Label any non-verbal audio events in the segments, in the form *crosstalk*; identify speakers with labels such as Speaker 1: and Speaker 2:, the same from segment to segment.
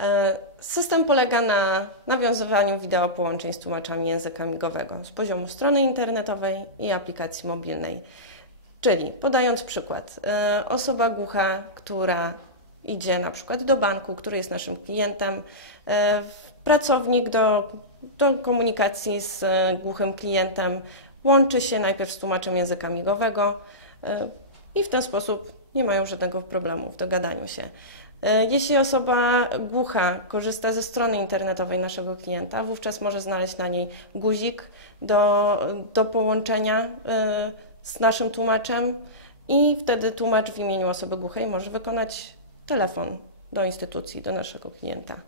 Speaker 1: E, system polega na nawiązywaniu wideo połączeń z tłumaczami języka migowego z poziomu strony internetowej i aplikacji mobilnej. Czyli podając przykład, e, osoba głucha, która idzie na przykład do banku, który jest naszym klientem, e, pracownik do, do komunikacji z głuchym klientem łączy się najpierw z tłumaczem języka migowego i w ten sposób nie mają żadnego problemu w dogadaniu się. E, jeśli osoba głucha korzysta ze strony internetowej naszego klienta, wówczas może znaleźć na niej guzik do, do połączenia e, z naszym tłumaczem i wtedy tłumacz w imieniu osoby głuchej może wykonać telefon do instytucji, do naszego klienta.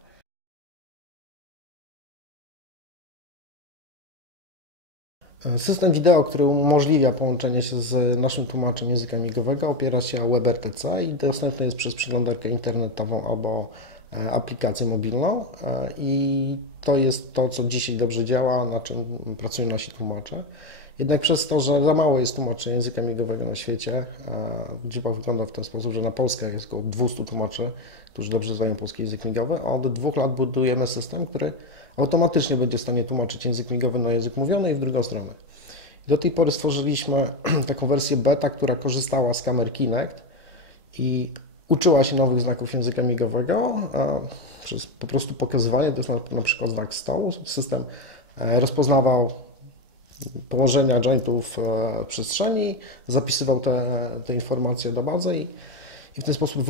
Speaker 2: System wideo, który umożliwia połączenie się z naszym tłumaczem języka migowego, opiera się o WebRTC i dostępny jest przez przeglądarkę internetową albo e, aplikację mobilną. E, I to jest to, co dzisiaj dobrze działa, na czym pracują nasi tłumacze. Jednak przez to, że za mało jest tłumaczy języka migowego na świecie, liczba wygląda w ten sposób, że na Polskę jest około 200 tłumaczy, którzy dobrze znają polski język migowy. Od dwóch lat budujemy system, który automatycznie będzie w stanie tłumaczyć język migowy na język mówiony i w drugą stronę. Do tej pory stworzyliśmy *clears throat* taką wersję beta, która korzystała z kamer Kinect i uczyła się nowych znaków języka migowego przez po prostu pokazywanie, to jest na, na przykład znak stołu. System e, rozpoznawał położenia jointów e, w przestrzeni, zapisywał te, te informacje do bazy i, i w ten sposób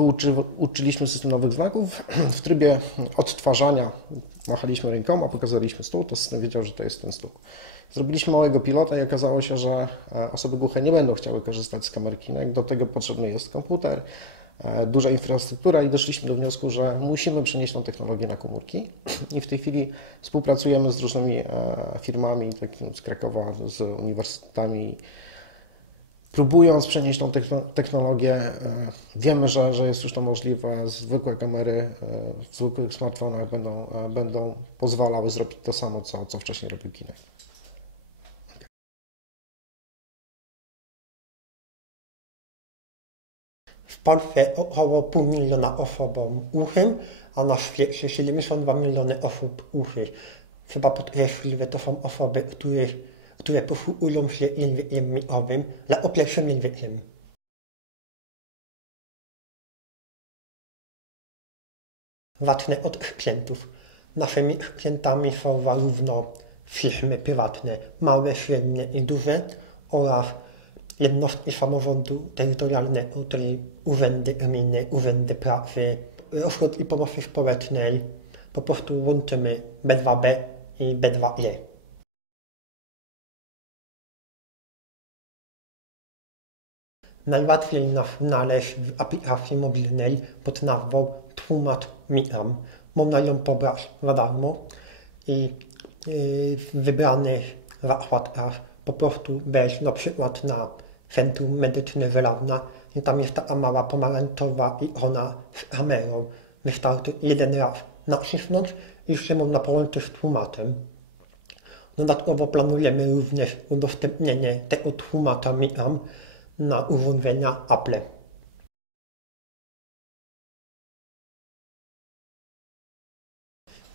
Speaker 2: uczyliśmy system nowych znaków. *clears throat* W trybie odtwarzania machaliśmy rękoma, pokazaliśmy stół, to system wiedział, że to jest ten stół. Zrobiliśmy małego pilota i okazało się, że e, osoby głuche nie będą chciały korzystać z kamer Kinect. Do tego potrzebny jest komputer, e, duża infrastruktura i doszliśmy do wniosku, że musimy przenieść tą technologię na komórki. *clears throat* I w tej chwili współpracujemy z różnymi e, firmami, takimi z Krakowa, z uniwersytetami próbując przenieść tą technologię, e, wiemy, że, że jest już to możliwe. Zwykłe kamery e, w zwykłych smartfonach będą, e, będą pozwalały zrobić to samo, co, co wcześniej robił Kinect.
Speaker 3: W Polsce około pół miliona osobom uchym, a na świecie 72 miliony osób uchych. Trzeba podkreślić, że to są osoby, których które posługują się językiem migowym dla pierwszym językiem. Zacznę od klientów. Naszymi klientami są zarówno firmy prywatne, małe, średnie i duże oraz jednostki samorządu terytorialnego, czyli urzędy gminy, urzędy pracy, ośrodki pomocy społecznej. Po prostu łączymy B2B i B2E. Najłatwiej znaleźć w aplikacji mobilnej pod nazwą Tłumacz Miram. Można ją pobrać za darmo i yy, w wybranych zakładkach po prostu wejść na przykład na Centrum Medyczne Żelazna i tam jest taka mała pomarańczowa ikona z kamerą. Wystarczy jeden raz nacisnąć i się można połączyć z tłumaczem. Dodatkowo planujemy również udostępnienie tego tłumacza Miram na urządzenia Apple.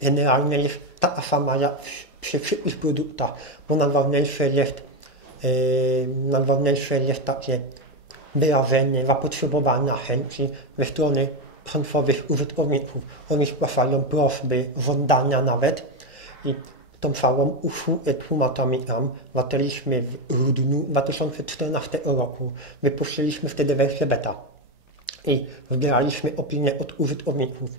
Speaker 3: Generalnie jest taka sama jak przy wszystkich produktach, bo najważniejsze jest, yy, jest takie wyrażenie zapotrzebowania chęci ze strony końcowych użytkowników. Oni zgłaszają prośby, żądania nawet i tą całą usługę tłumaczami tam zaczęliśmy w grudniu 2014 roku. Wypuściliśmy wtedy wersję beta i zbieraliśmy opinie od użytkowników.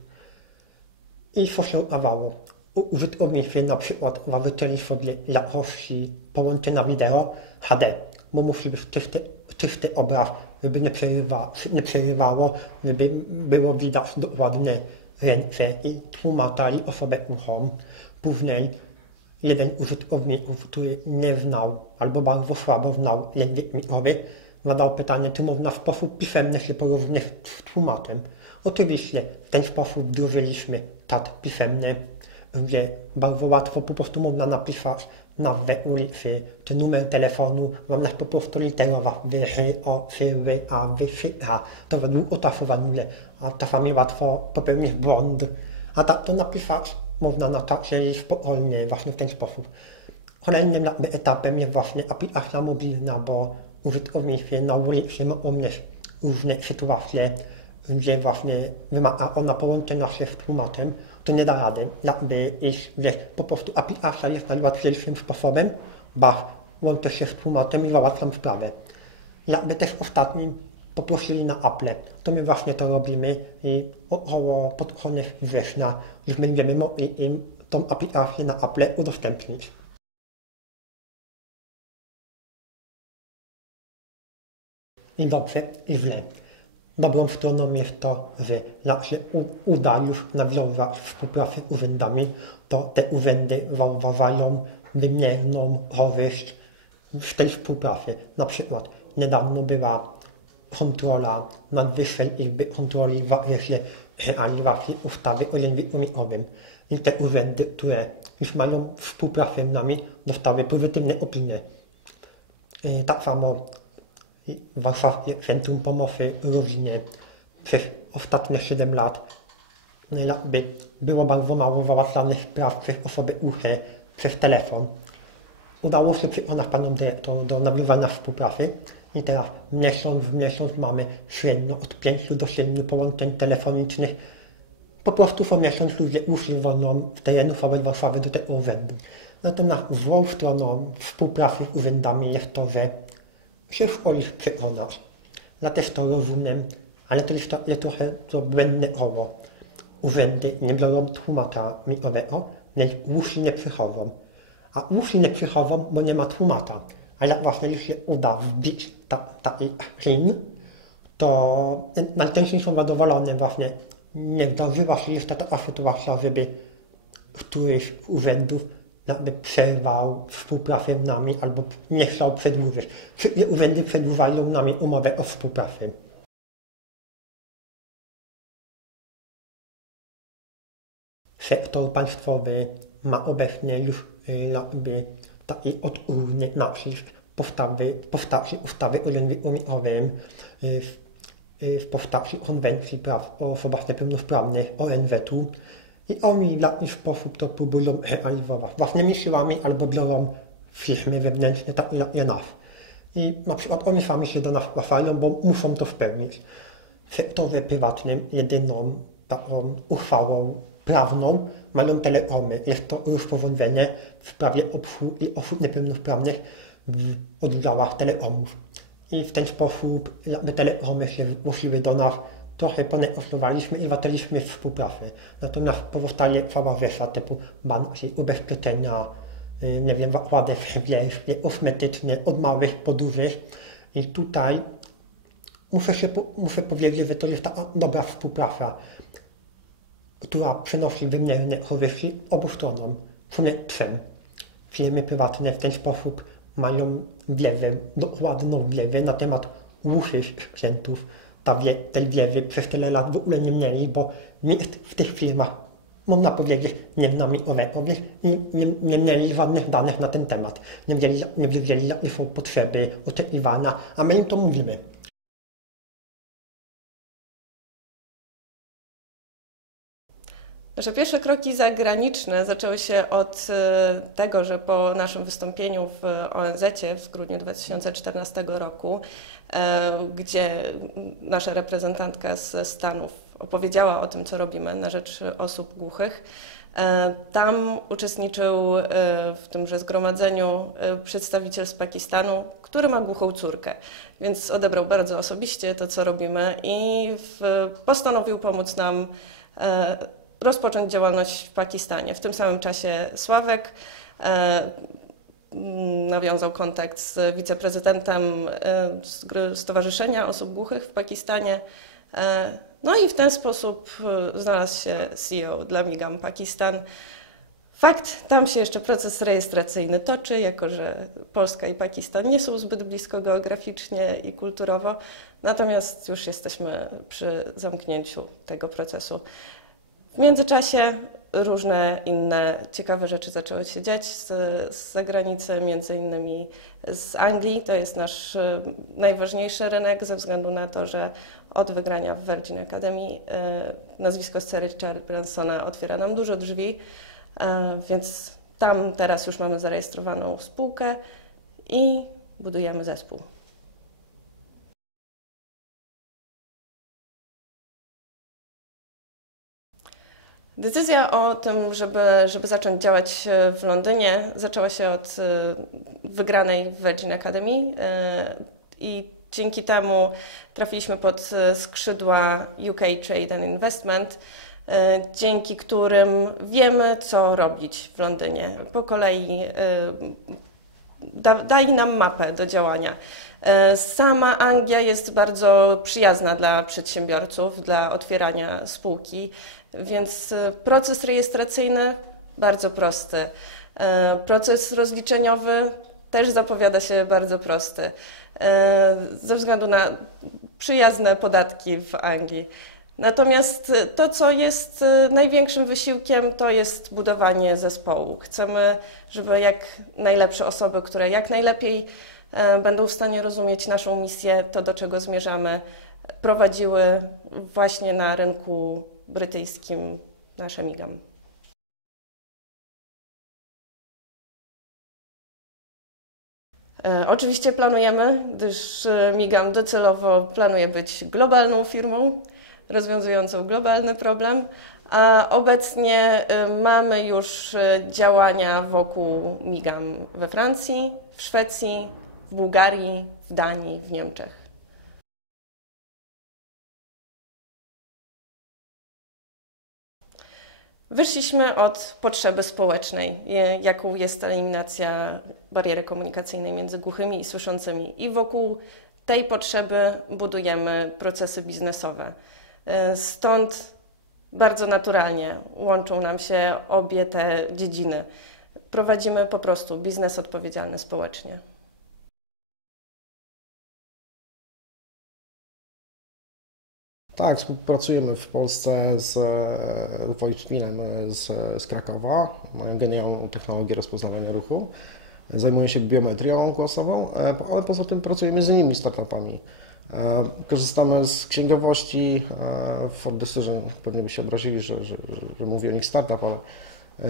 Speaker 3: I co się okazało? Użytkownicy na przykład zawyczyli sobie jakości połączenia wideo HD, bo musi być czysty, czysty obraz, żeby nie, przerywa, nie przerywało, żeby było widać dokładnie ręce i tłumaczali osobę uchom. Później jeden użytkowników, który nie znał albo bardzo słabo znał język migowy, zadał pytanie, czy można w sposób pisemny się porozumieć z tłumaczem. Oczywiście w ten sposób wdrożyliśmy czat pisemny, gdzie bardzo łatwo po prostu można napisać nazwę ulicy, czy numer telefonu, zamiast po prostu literowa wyży, o, wy, a, wy, a. To według otasowania, a czasami łatwo popełnić błąd, A tak to napisać można na czacie spokojnie, właśnie w ten sposób. Kolejnym etapem jest właśnie aplikacja mobilna, bo użytkownicy na ulicy mogą mieć różne sytuacje, gdzie właśnie wymaga ona połączenia się z tłumaczem, to nie da rady. Jakby iść, wiesz, po prostu aplikacja jest najłatwiejszym sposobem, ba, łączę się z tłumaczem i załatwiam sprawę. Jakby też ostatnim poprosili na Apple. To my właśnie to robimy i około pod koniec września już będziemy mogli im tą aplikację na Apple udostępnić. I dobrze, i źle. Dobrą stroną jest to, że jak się uda już nawiązać współpracę z urzędami, to te urzędy zauważają wymierną korzyść z tej współpracy. Na przykład niedawno była kontrola Najwyższej Izby Kontroli zakresie realizacji ustawy o języku migowym. I te urzędy, które już mają współpracę z nami, dostały pozytywne opinie. Tak samo Warszawskie Centrum Pomocy Rodzinie przez ostatnie 7 lat jakby było bardzo mało załatwianych spraw przez osoby uche przez telefon. Udało się przekonać panią dyrektor do nawiązania współpracy i teraz miesiąc w miesiąc mamy średnio od 5 do 7 połączeń telefonicznych. Po prostu co miesiąc ludzie wolną z terenu całej Warszawy do tego urzędu. Natomiast złą stroną współpracy z urzędami jest to, że się szkolisz przekonać. Ja też to rozumiem, ale to jest takie trochę to błędne owo. Urzędy nie biorą tłumacza migowego, więc uszy nie przychodzą. A uszy nie przychodzą, bo nie ma tłumacza. A jak właśnie już się uda wbić taki ta, to najczęściej są zadowolone właśnie. Nie zdarzyła się jeszcze taka sytuacja, żeby któryś z urzędów jakby przerwał współpracę z nami albo nie chciał przedłużyć. Wszystkie urzędy przedłużają nami umowę o współpracy. Sektor państwowy ma obecnie już y, jakby taki odgórny napis postawy, postaci ustawy o języku migowym, y, w, y, w postaci konwencji praw o osobach niepełnosprawnych ONZ-u i oni w jakiś sposób to próbują realizować własnymi siłami albo biorą firmy wewnętrzne, takie jak nas. I na przykład oni sami się do nas zgłaszają, bo muszą to spełnić. W sektorze prywatnym jedyną taką uchwałą prawną mają telekomy. Jest to rozporządzenie w sprawie obsługi osób niepełnosprawnych w oddziałach telekomów. I w ten sposób jakby telekomy się zgłosiły do nas trochę ponegocjowaliśmy i zaczęliśmy współpracę. Natomiast pozostaje cała rzesza typu banki, ubezpieczenia, y, nie wiem, zakłady szwedzkie, kosmetyczne, od małych po dużych. I tutaj muszę, się, muszę powiedzieć, że to jest taka dobra współpraca, która przynosi wymierne korzyści obu stronom, w sumie trzem. Firmy prywatne w ten sposób mają wiedzę, dokładną wiedzę na temat uszy sprzętów, ta wie, tej wiedzy przez tyle lat w ogóle nie mieli, bo nikt w tych firmach, można powiedzieć, nie znamy o rekowych i nie, nie mieli żadnych danych na ten temat. Nie wiedzieli, nie wiedzieli jakie są potrzeby, oczekiwania, a my im to mówimy.
Speaker 1: Nasze pierwsze kroki zagraniczne zaczęły się od e, tego, że po naszym wystąpieniu w ONZ w grudniu 2014 roku, e, gdzie nasza reprezentantka ze Stanów opowiedziała o tym, co robimy na rzecz osób głuchych, e, tam uczestniczył w tymże zgromadzeniu przedstawiciel z Pakistanu, który ma głuchą córkę, więc odebrał bardzo osobiście to, co robimy i postanowił pomóc nam rozpocząć działalność w Pakistanie. W tym samym czasie Sławek e, nawiązał kontakt z wiceprezydentem e, Stowarzyszenia Osób Głuchych w Pakistanie. E, no i w ten sposób znalazł się CEO dla Migam Pakistan. Fakt, tam się jeszcze proces rejestracyjny toczy, jako że Polska i Pakistan nie są zbyt blisko geograficznie i kulturowo, natomiast już jesteśmy przy zamknięciu tego procesu. W międzyczasie różne inne ciekawe rzeczy zaczęły się dziać z, z zagranicy, między innymi z Anglii. To jest nasz e, najważniejszy rynek ze względu na to, że od wygrania w Virgin Academy. Nazwisko Sir Richard Bransona otwiera nam dużo drzwi, więc tam teraz już mamy zarejestrowaną spółkę i budujemy zespół. Decyzja o tym, żeby, żeby zacząć działać w Londynie, zaczęła się od e, wygranej w Virgin Academy e, i dzięki temu trafiliśmy pod e, skrzydła UK Trade and Investment, dzięki którym wiemy, co robić w Londynie. Po kolei da, dali nam mapę do działania. Sama Anglia jest bardzo przyjazna dla przedsiębiorców, dla otwierania spółki. Więc e, proces rejestracyjny bardzo prosty. E, proces rozliczeniowy też zapowiada się bardzo prosty. E, ze względu na przyjazne podatki w Anglii. Natomiast to, co jest największym wysiłkiem, to jest budowanie zespołu. Chcemy, żeby jak najlepsze osoby, które jak najlepiej będą w stanie rozumieć naszą misję, to do czego zmierzamy, prowadziły właśnie na rynku brytyjskim nasze migam. E, oczywiście planujemy, gdyż e, Migam docelowo planuje być globalną firmą rozwiązującą globalny problem, a obecnie e, mamy już działania wokół Migam we Francji, w Szwecji, w Bułgarii, w Danii, w Niemczech. Wyszliśmy od potrzeby społecznej, jaką jest eliminacja bariery komunikacyjnej między głuchymi i słyszącymi, i wokół tej potrzeby budujemy procesy biznesowe. E, stąd bardzo naturalnie łączą nam się obie te dziedziny. Prowadzimy po prostu biznes odpowiedzialny społecznie.
Speaker 2: Tak, współpracujemy w Polsce z Wojtminem z, z Krakowa. Mają genialną technologię rozpoznawania ruchu. Zajmują się biometrią głosową, e, ale poza tym pracujemy z innymi startupami. E, korzystamy z księgowości e, For Decision. Pewnie by się obrazili, że, że, że mówię o nich startup, ale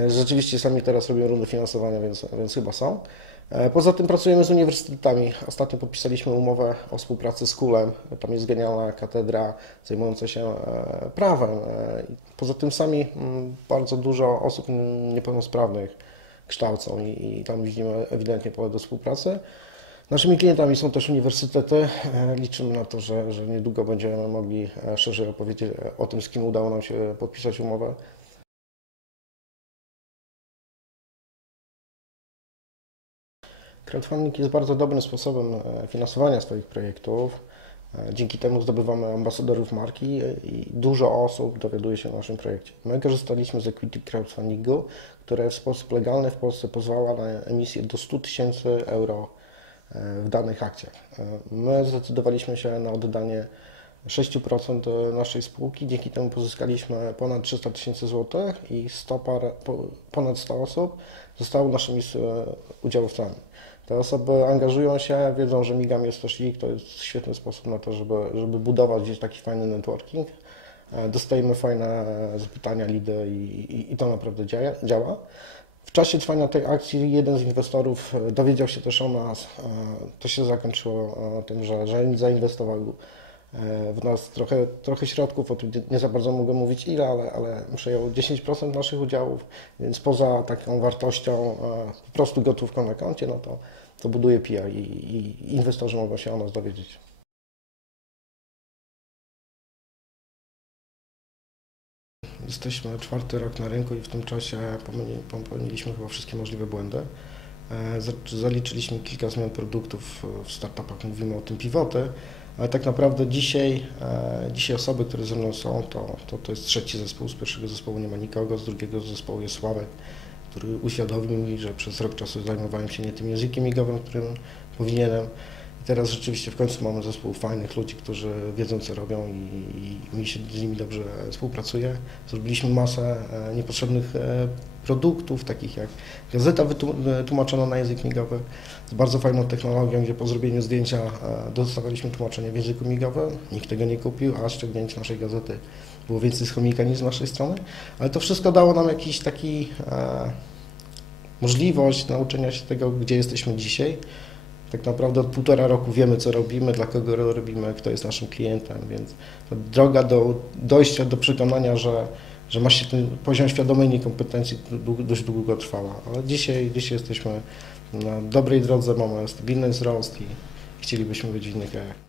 Speaker 2: rzeczywiście sami teraz robią rundy finansowania, więc, więc chyba są. E, poza tym pracujemy z uniwersytetami. Ostatnio podpisaliśmy umowę o współpracy z Kulem. Tam jest genialna katedra zajmująca się e, prawem. E, poza tym sami mm, bardzo dużo osób niepełnosprawnych kształcą i tam widzimy ewidentnie pole do współpracy. Naszymi klientami są też uniwersytety. Liczymy na to, że, że niedługo będziemy mogli szerzej opowiedzieć o tym, z kim udało nam się podpisać umowę. Crowdfunding jest bardzo dobrym sposobem e, finansowania swoich projektów. E, dzięki temu zdobywamy ambasadorów marki i dużo osób dowiaduje się o naszym projekcie. My korzystaliśmy z equity crowdfundingu, które w sposób legalny w Polsce pozwala na emisję do 100 tysięcy euro e, w danych akcjach. My zdecydowaliśmy się na oddanie 6% naszej spółki. Dzięki temu pozyskaliśmy ponad 300 tysięcy złotych i 100 par, ponad 100 osób zostało naszymi udziałowcami. Te osoby angażują się, wiedzą, że Migam jest też ich, to jest świetny sposób na to, żeby, żeby budować gdzieś taki fajny networking. E, dostajemy fajne zapytania, lidy i, i, i to naprawdę dzia, działa. W czasie trwania tej akcji jeden z inwestorów e, dowiedział się też o nas. E, to się zakończyło tym, że, że zainwestował w nas trochę, trochę środków, o tym nie za bardzo mogę mówić ile, ale, ale przejął 10% naszych udziałów, więc poza taką wartością po prostu gotówką na koncie, no to to buduje PR i, i inwestorzy mogą się o nas dowiedzieć. Jesteśmy czwarty rok na rynku i w tym czasie popełniliśmy chyba wszystkie możliwe błędy. E, zaliczyliśmy kilka zmian produktów w startupach, mówimy o tym pivoty, ale tak naprawdę dzisiaj, e, dzisiaj osoby, które ze mną są, to, to, to jest trzeci zespół, z pierwszego zespołu nie ma nikogo, z drugiego zespołu jest Sławek, który uświadomił mi, że przez rok czasu zajmowałem się nie tym językiem migowym, którym powinienem. Teraz rzeczywiście w końcu mamy zespół fajnych ludzi, którzy wiedzą co robią i, i mi się z nimi dobrze współpracuje. Zrobiliśmy masę e, niepotrzebnych e, produktów, takich jak gazeta wytłu- e, na język migowy, z bardzo fajną technologią, gdzie po zrobieniu zdjęcia dostawaliśmy tłumaczenie w języku migowym. Nikt tego nie kupił, a ściągnięcie naszej gazety było więcej z chomika niż z naszej strony, ale to wszystko dało nam jakiś taki e, możliwość nauczenia się tego, gdzie jesteśmy dzisiaj. Tak naprawdę od półtora roku wiemy, co robimy, dla kogo ro- robimy, kto jest naszym klientem, więc droga do dojścia do przekonania, że, że ma się ten poziom świadomej niekompetencji dość długo trwała. Ale dzisiaj, dzisiaj jesteśmy na dobrej drodze, mamy stabilny wzrost i chcielibyśmy być w innych krajach.